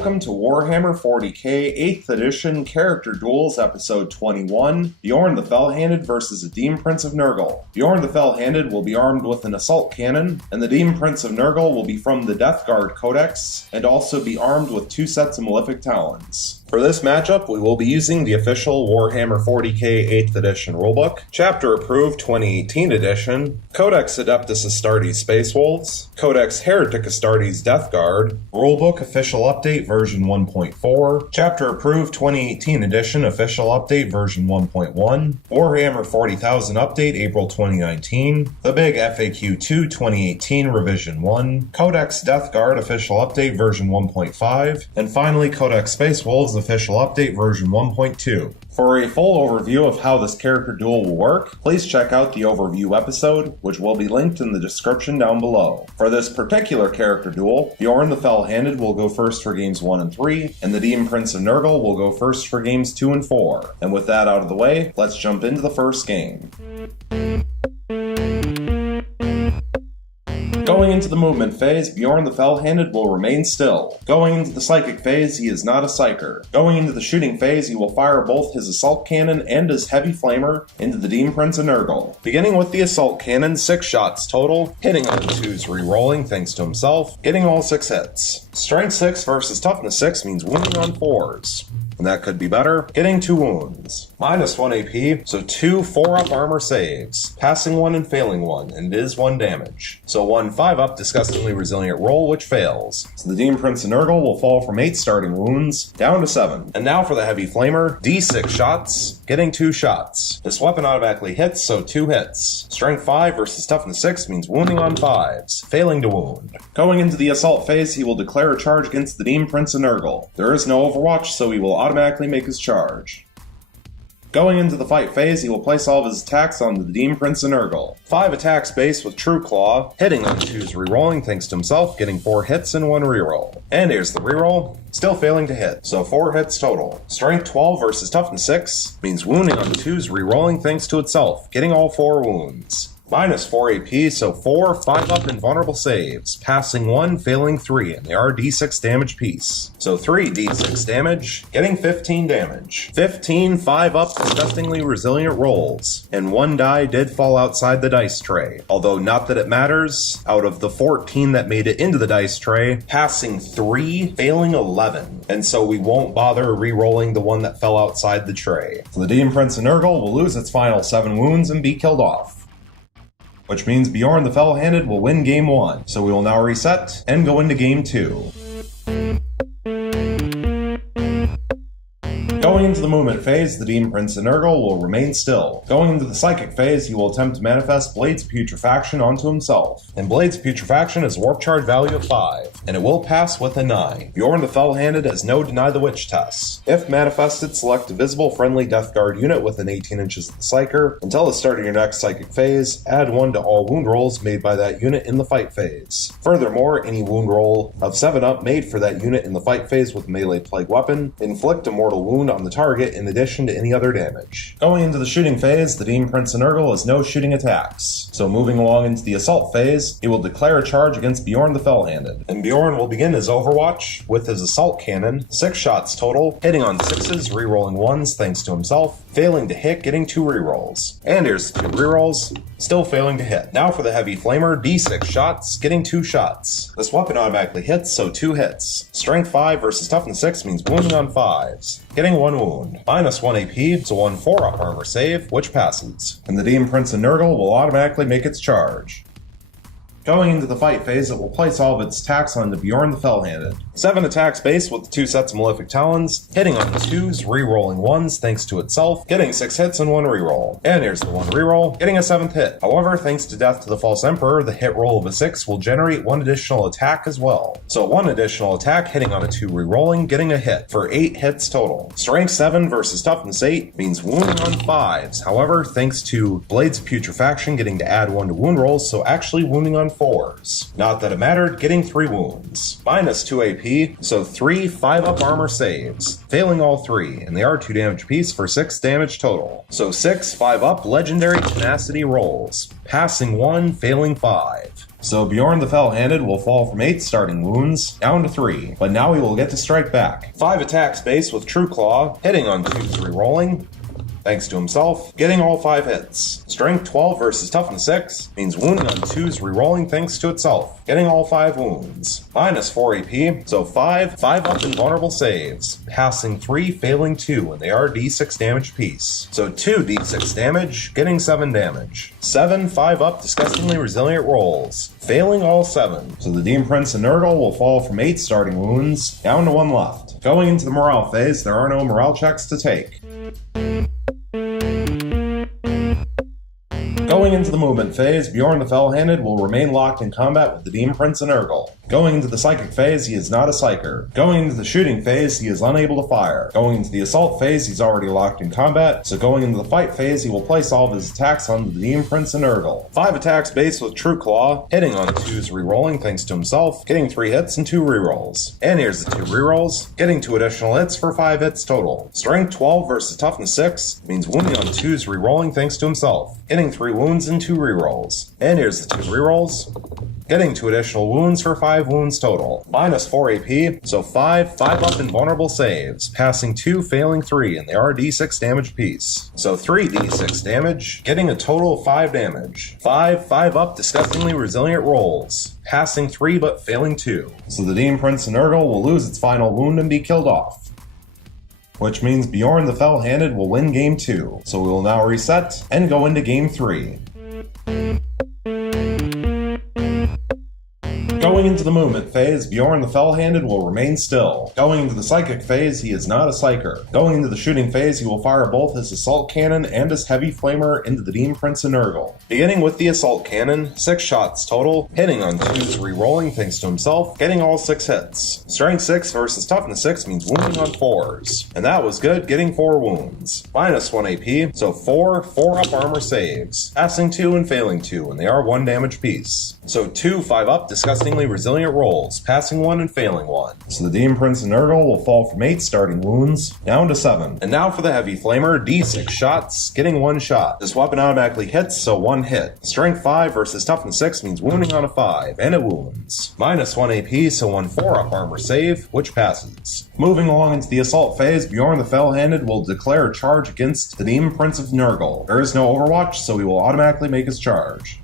Welcome to Warhammer 40k 8th edition Character Duels episode 21, Bjorn the Fell-Handed versus the Demon Prince of Nurgle. Bjorn the Fell-Handed will be armed with an assault cannon, and the Demon Prince of Nurgle will be from the Death Guard Codex, and also be armed with 2 sets of Malefic Talons. For this matchup, we will be using the official Warhammer 40k 8th edition rulebook, Chapter Approved 2018 edition, Codex Adeptus Astartes Space Wolves, Codex Heretic Astartes Death Guard, Rulebook Official Update version 1.4, Chapter Approved 2018 edition Official Update version 1.1, Warhammer 40,000 Update April 2019, The Big FAQ 2 2018 Revision 1, Codex Death Guard Official Update version 1.5, and finally Codex Space Wolves Official Update version 1.2. For a full overview of how this character duel will work, please check out the overview episode, which will be linked in the description down below. For this particular character duel, Bjorn the Fell-Handed will go first for games 1 and 3, and the Demon Prince of Nurgle will go first for games 2 and 4. And with that out of the way, let's jump into the first game. Going into the movement phase, Bjorn the Fell-Handed will remain still. Going into the psychic phase, he is not a psyker. Going into the shooting phase, he will fire both his assault cannon and his heavy flamer into the Demon Prince of Nurgle. Beginning with the assault cannon, 6 shots total, hitting on 2s re-rolling thanks to himself, getting all 6 hits. Strength 6 versus toughness 6 means wounding on 4s. And that could be better. Getting 2 wounds. Minus 1 AP, so 2 4-up armor saves. Passing 1 and failing 1, and it is 1 damage. So 1 5-up disgustingly resilient roll, which fails. So the Demon Prince of Nurgle will fall from 8 starting wounds down to 7. And now for the heavy flamer, D6 shots, getting 2 shots. This weapon automatically hits, so 2 hits. Strength 5 versus toughness 6 means wounding on 5s, failing to wound. Going into the assault phase, he will declare a charge against the Demon Prince of Nurgle. There is no Overwatch, so he will automatically make his charge. Going into the fight phase, he will place all of his attacks on the Demon Prince of Nurgle. 5 attacks base with True Claw, hitting on 2s re-rolling thanks to himself, getting 4 hits and 1 reroll. And here's the reroll, still failing to hit, so 4 hits total. Strength 12 versus toughness 6 means wounding on 2s re-rolling thanks to itself, getting all 4 wounds. Minus 4 AP, so 4 5-up invulnerable saves, passing 1, failing 3, and they are D6 damage piece. So 3 D6 damage, getting 15 damage. 15 5-up disgustingly resilient rolls, and 1 die did fall outside the dice tray. Although not that it matters, out of the 14 that made it into the dice tray, passing 3, failing 11. And so we won't bother re-rolling the one that fell outside the tray. So the Demon Prince of Nurgle will lose its final 7 wounds and be killed off. Which means Bjorn the Fell-Handed will win game 1. So we will now reset and go into game 2. Going into the movement phase, the Demon Prince of Nurgle will remain still. Going into the psychic phase, he will attempt to manifest Blades Putrefaction onto himself. And Blades Putrefaction is a warp charge value of 5, and it will pass with a 9. Bjorn the Fell-Handed has no Deny the Witch tests. If manifested, select a visible friendly Death Guard unit within 18 inches of the Psyker. Until the start of your next psychic phase, add 1 to all wound rolls made by that unit in the fight phase. Furthermore, any wound roll of 7-up made for that unit in the fight phase with a melee plague weapon, inflict a mortal wound on the target in addition to any other damage. Going into the shooting phase, the Demon Prince of Nurgle has no shooting attacks. So moving along into the assault phase, he will declare a charge against Bjorn the Fell-Handed. And Bjorn will begin his Overwatch with his assault cannon, 6 shots total, hitting on 6s, re-rolling 1s thanks to himself, failing to hit, getting 2 re-rolls. And here's 2 re-rolls, still failing to hit. Now for the heavy flamer, D6 shots, getting 2 shots. This weapon automatically hits, so 2 hits. Strength 5 versus toughness 6 means wounding on 5s, getting 1 wound. Minus 1 AP, so 1 4-up armor save, which passes. And the Demon Prince of Nurgle will automatically make its charge. Going into the fight phase, it will place all of its attacks onto Bjorn the Fell-Handed. 7 attacks base with 2 sets of Malefic Talons, hitting on 2s, re-rolling 1s thanks to itself, getting 6 hits and 1 reroll. And here's the 1 reroll, getting a 7th hit. However, thanks to Death to the False Emperor, the hit roll of a 6 will generate 1 additional attack as well. So 1 additional attack hitting on a 2 re-rolling, getting a hit, for 8 hits total. Strength 7 versus toughness 8 means wounding on 5s. However, thanks to Blades Putrefaction getting to add 1 to wound rolls, so actually wounding on on 4s. Not that it mattered, getting 3 wounds. Minus 2 AP, so 3 5-up armor saves, failing all 3, and they are 2 damage apiece for 6 damage total. So 6 5-up legendary tenacity rolls, passing 1, failing 5. So Bjorn the Fell-Handed will fall from 8 starting wounds down to 3, but now he will get to strike back. 5 attacks base with True Claw, hitting on 2s rerolling, thanks to himself, getting all 5 hits. Strength 12 versus Toughness 6 means wounding on 2s rerolling thanks to itself, getting all 5 wounds. Minus 4 AP, so 5 5-up invulnerable saves, passing 3, failing 2, and they are d6 damage apiece. So 2 d6 damage, getting 7 damage. 7 5-up disgustingly resilient rolls, failing all 7. So the Demon Prince and Nurgle will fall from 8 starting wounds down to 1 left. Going into the morale phase, there are no morale checks to take. Going into the movement phase, Bjorn the Fell-Handed will remain locked in combat with the Demon Prince and Nurgle. Going into the psychic phase, he is not a psyker. Going into the shooting phase, he is unable to fire. Going into the assault phase, he's already locked in combat, so going into the fight phase, he will place all of his attacks on the Demon Prince and Nurgle. 5 attacks base with True Claw, hitting on 2s rerolling thanks to himself, getting 3 hits and 2 rerolls. And here's the 2 rerolls, getting 2 additional hits for 5 hits total. Strength 12 versus Toughness 6 means wounding on 2s rerolling thanks to himself, getting 3 wounds and 2 rerolls. And here's the 2 rerolls, getting 2 additional wounds for 5 wounds total. Minus 4 AP, so 5 5-up invulnerable saves, passing 2, failing 3, and they are d6 damage apiece. So 3 d6 damage, getting a total of 5 damage. 5 5-up disgustingly resilient rolls, passing 3 but failing 2. So the Demon Prince and Nurgle will lose its final wound and be killed off, which means Bjorn the Fell-Handed will win Game 2. So we will now reset and go into Game 3. Going into the movement phase, Bjorn the Fell-Handed will remain still. Going into the psychic phase, he is not a psyker. Going into the shooting phase, he will fire both his assault cannon and his heavy flamer into the Demon Prince and Nurgle. Beginning with the assault cannon, 6 shots total, hitting on 2s rerolling thanks to himself, getting all 6 hits. Strength 6 versus Toughness 6 means wounding on 4s, and that was good, getting 4 wounds. Minus 1 AP, so 4 4-up armor saves, passing 2 and failing 2, and they are 1 damage apiece. So 2 5-up disgustingly resilient rolls, passing 1 and failing 1. So the Demon Prince and Nurgle will fall from 8 starting wounds down to 7. And now for the heavy flamer, d6 shots, getting 1 shot. This weapon automatically hits, so 1 hit. Strength 5 versus Toughness 6 means wounding on a 5, and it wounds. Minus 1 AP, so 1 4-up armor save, which passes. Moving along into the assault phase, Bjorn the Fell-Handed will declare a charge against the Demon Prince of Nurgle. There is no overwatch, so he will automatically make his charge.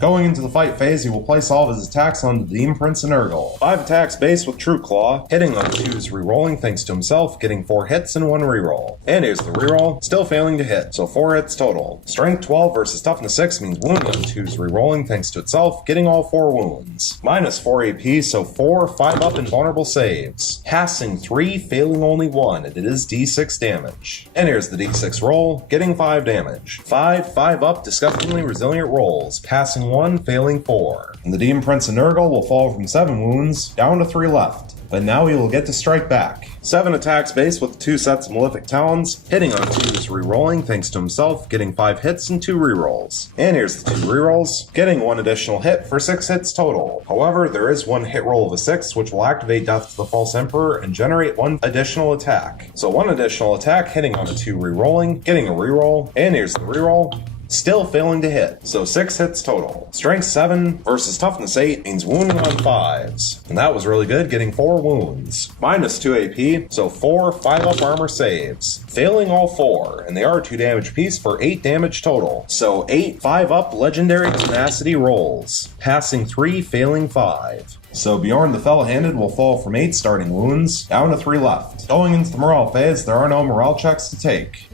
Going into the fight phase, he will place all of his attacks on the Demon Prince and Nurgle. 5 attacks base with True Claw, hitting on 2s rerolling thanks to himself, getting 4 hits and 1 reroll. And here's the reroll, still failing to hit, so 4 hits total. Strength 12 versus Toughness 6 means wounding on 2s rerolling thanks to itself, getting all 4 wounds. Minus 4 AP, so 4 5-up invulnerable saves, passing 3, failing only 1, and it is d6 damage. And here's the d6 roll, getting 5 damage. 5 5-up disgustingly resilient rolls, passing 1, failing 4. And the Demon Prince and Nurgle will fall from 7 wounds down to 3 left. But now he will get to strike back. 7 attacks base with 2 sets of Malefic Talons, hitting on 2s rerolling thanks to himself, getting 5 hits and 2 rerolls. And here's the 2 rerolls, getting 1 additional hit for 6 hits total. However, there is 1 hit roll of a 6, which will activate Death to the False Emperor and generate 1 additional attack. So 1 additional attack hitting on a 2 rerolling, getting a reroll, and here's the reroll, still failing to hit, so 6 hits total. Strength 7 versus Toughness 8 means wounding on 5s, and that was really good, getting 4 wounds. Minus 2 AP, so 4 5-up armor saves, failing all 4, and they are 2 damage apiece for 8 damage total. So 8 5-up legendary tenacity rolls, passing 3, failing 5. So Bjorn the Fell-Handed will fall from 8 starting wounds down to 3 left. Going into the morale phase, there are no morale checks to take.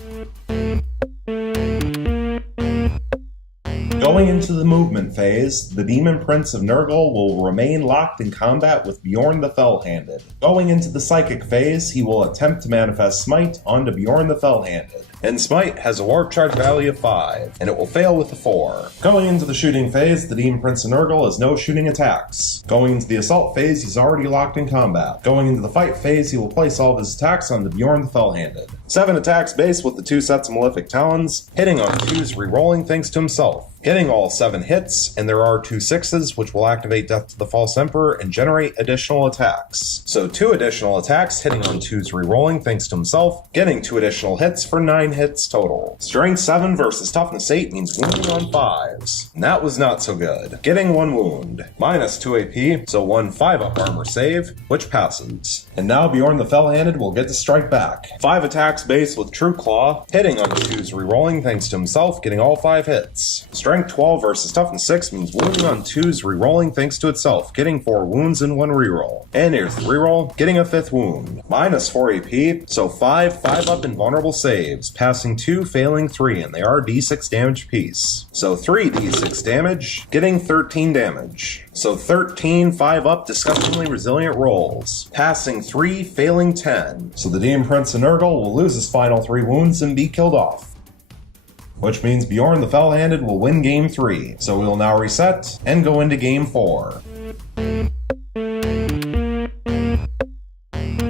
Going into the movement phase, the Demon Prince of Nurgle will remain locked in combat with Bjorn the Fell-Handed. Going into the psychic phase, he will attempt to manifest Smite onto Bjorn the Fell-Handed. And Smite has a warp charge value of 5, and it will fail with a 4. Going into the shooting phase, the Demon Prince of Nurgle has no shooting attacks. Going into the assault phase, he's already locked in combat. Going into the fight phase, he will place all of his attacks on the Bjorn the Fell-Handed. 7 attacks base with the 2 sets of Malefic Talons, hitting on 2s rerolling thanks to himself. Getting all 7 hits, and there are 2 6s which will activate Death to the False Emperor and generate additional attacks. So 2 additional attacks hitting on 2s rerolling thanks to himself, getting 2 additional hits for 9 hits total. Strength 7 versus Toughness 8 means wounding on 5s. And that was not so good. Getting 1 wound. Minus 2 AP, so 1 5-up armor save, which passes. And now Bjorn the Fell-Handed will get to strike back. 5 attacks base with True Claw, hitting on 2s rerolling thanks to himself, getting all 5 hits. Strength 12 versus Toughness 6 means wounding on 2s rerolling thanks to itself, getting 4 wounds and 1 reroll. And here's the reroll, getting a 5th wound. Minus 4 AP, so 5 5-up invulnerable saves, passing 2, failing 3, and they are d6 damage apiece. So 3 d6 damage, getting 13 damage. So 13 5-up disgustingly resilient rolls, passing 3, failing 10. So the Demon Prince of Nurgle will lose his final 3 wounds and be killed off. Which means Bjorn the Fell-Handed will win Game 3. So we will now reset and go into Game 4.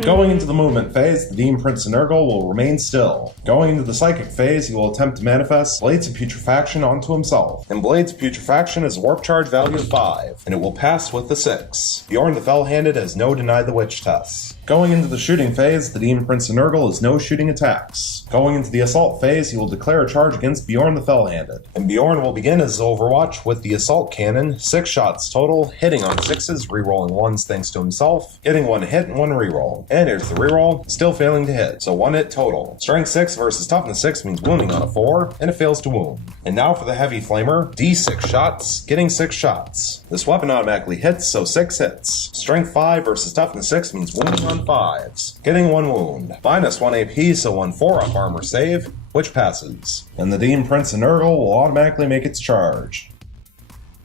Going into the movement phase, the Demon Prince of Nurgle will remain still. Going into the psychic phase, he will attempt to manifest Blades of Putrefaction onto himself. And Blades of Putrefaction has a warp charge value of 5, and it will pass with the 6. Bjorn the Fell-Handed has no Deny the Witch tests. Going into the shooting phase, the Demon Prince of Nurgle has no shooting attacks. Going into the assault phase, he will declare a charge against Bjorn the Fell-Handed. And Bjorn will begin his Overwatch with the assault cannon, 6 shots total, hitting on 6s, rerolling 1s thanks to himself, getting 1 hit and 1 reroll. And here's the reroll, still failing to hit, so 1 hit total. Strength 6 versus Toughness 6 means wounding on a 4, and it fails to wound. And now for the Heavy Flamer, d6 shots, getting 6 shots. This weapon automatically hits, so 6 hits. Strength 5 versus Toughness 6 means wounding on 5s, getting 1 wound. Minus 1 AP, so 1 4-up armor save, which passes. And the Demon Prince of Nurgle will automatically make its charge.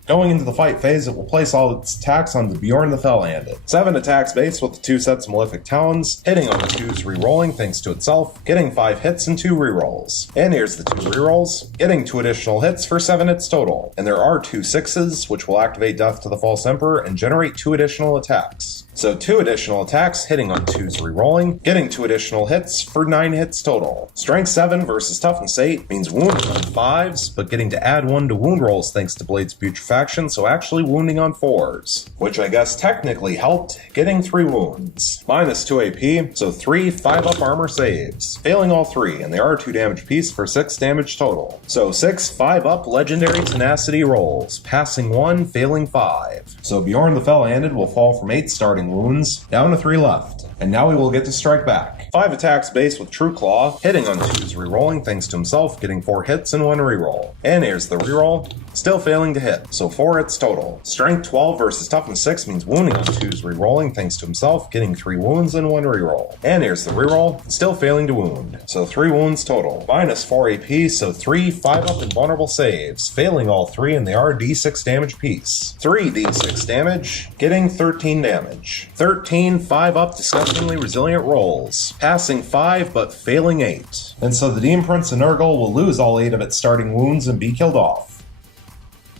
Going into the fight phase, it will place all its attacks on the Bjorn the Fell-Handed. 7 attacks base with the 2 sets of Malefic Talons, hitting on the 2s rerolling thanks to itself, getting 5 hits and 2 rerolls. And here's the 2 rerolls, getting 2 additional hits for 7 hits total. And there are 2 6s, which will activate Death to the False Emperor and generate 2 additional attacks. So 2 additional attacks, hitting on 2s rerolling, getting 2 additional hits for 9 hits total. Strength 7 versus Toughness 8 means wounding on 5s, but getting to add 1 to wound rolls thanks to Blades of Putrefaction, so actually wounding on 4s. Which I guess technically helped, getting 3 wounds. Minus 2 AP, so 3 5-up armor saves. Failing all 3, and they are 2 damage apiece for 6 damage total. So 6 5-up legendary tenacity rolls, passing 1, failing 5. So Bjorn the Fell-Handed will fall from 8 starting wounds, down to 3 left. And now he will get to strike back. 5 attacks base with True Claw, hitting on 2s rerolling thanks to himself, getting 4 hits and 1 reroll. And here's the reroll, still failing to hit, so 4 hits total. Strength 12 versus Toughness 6 means wounding on 2s rerolling thanks to himself, getting 3 wounds and 1 reroll. And here's the reroll, still failing to wound, so 3 wounds total. Minus 4 AP, so 3 5-up invulnerable saves, failing all 3, and they are d6 damage apiece. 3 d6 damage, getting 13 damage. 13 5-up disgustingly resilient rolls, passing 5 but failing 8. And so the Demon Prince of Nurgle will lose all 8 of its starting wounds and be killed off.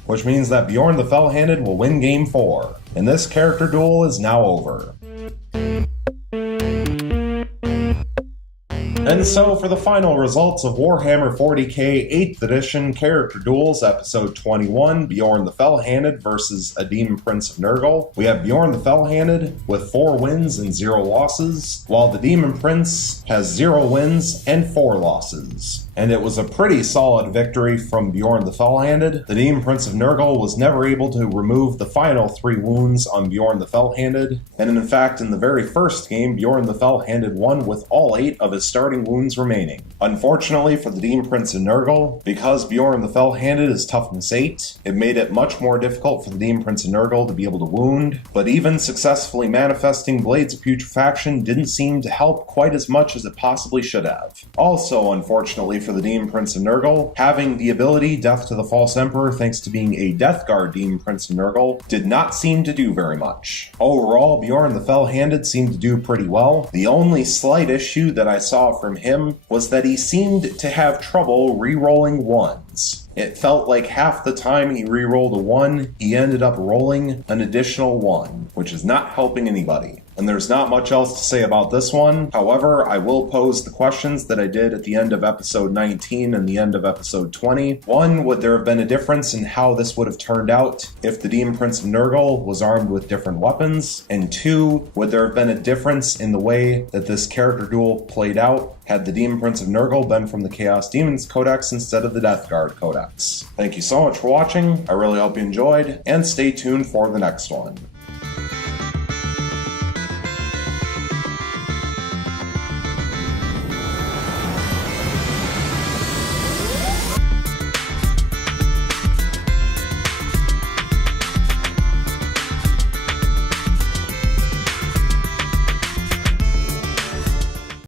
Which means that Bjorn the Fell-Handed will win Game 4, and this character duel is now over. And so for the final results of Warhammer 40k 8th edition Character Duels episode 21, Bjorn the Fell-Handed versus a Demon Prince of Nurgle, we have Bjorn the Fell-Handed with 4 wins and 0 losses, while the Demon Prince has 0 wins and 4 losses. And it was a pretty solid victory from Bjorn the Fell-Handed. The Demon Prince of Nurgle was never able to remove the final 3 wounds on Bjorn the Fell-Handed, and in fact in the very first game, Bjorn the Fell-Handed won with all 8 of his starting wounds remaining. Unfortunately for the Demon Prince of Nurgle, because Bjorn the Fell-Handed is Toughness 8, it made it much more difficult for the Demon Prince of Nurgle to be able to wound, but even successfully manifesting Blades of Putrefaction didn't seem to help quite as much as it possibly should have. Also, unfortunately for the Demon Prince of Nurgle, having the ability Death to the False Emperor thanks to being a Death Guard Demon Prince of Nurgle did not seem to do very much. Overall, Bjorn the Fell-Handed seemed to do pretty well. The only slight issue that I saw from him was that he seemed to have trouble re-rolling ones. It felt like half the time he re-rolled a 1, he ended up rolling an additional 1, which is not helping anybody. And there's not much else to say about this one. However, I will pose the questions that I did at the end of episode 19 and the end of episode 20. 1, would there have been a difference in how this would have turned out if the Demon Prince of Nurgle was armed with different weapons? And 2, would there have been a difference in the way that this character duel played out had the Demon Prince of Nurgle been from the Chaos Demons Codex instead of the Death Guard Codex? Thank you so much for watching, I really hope you enjoyed, and stay tuned for the next one.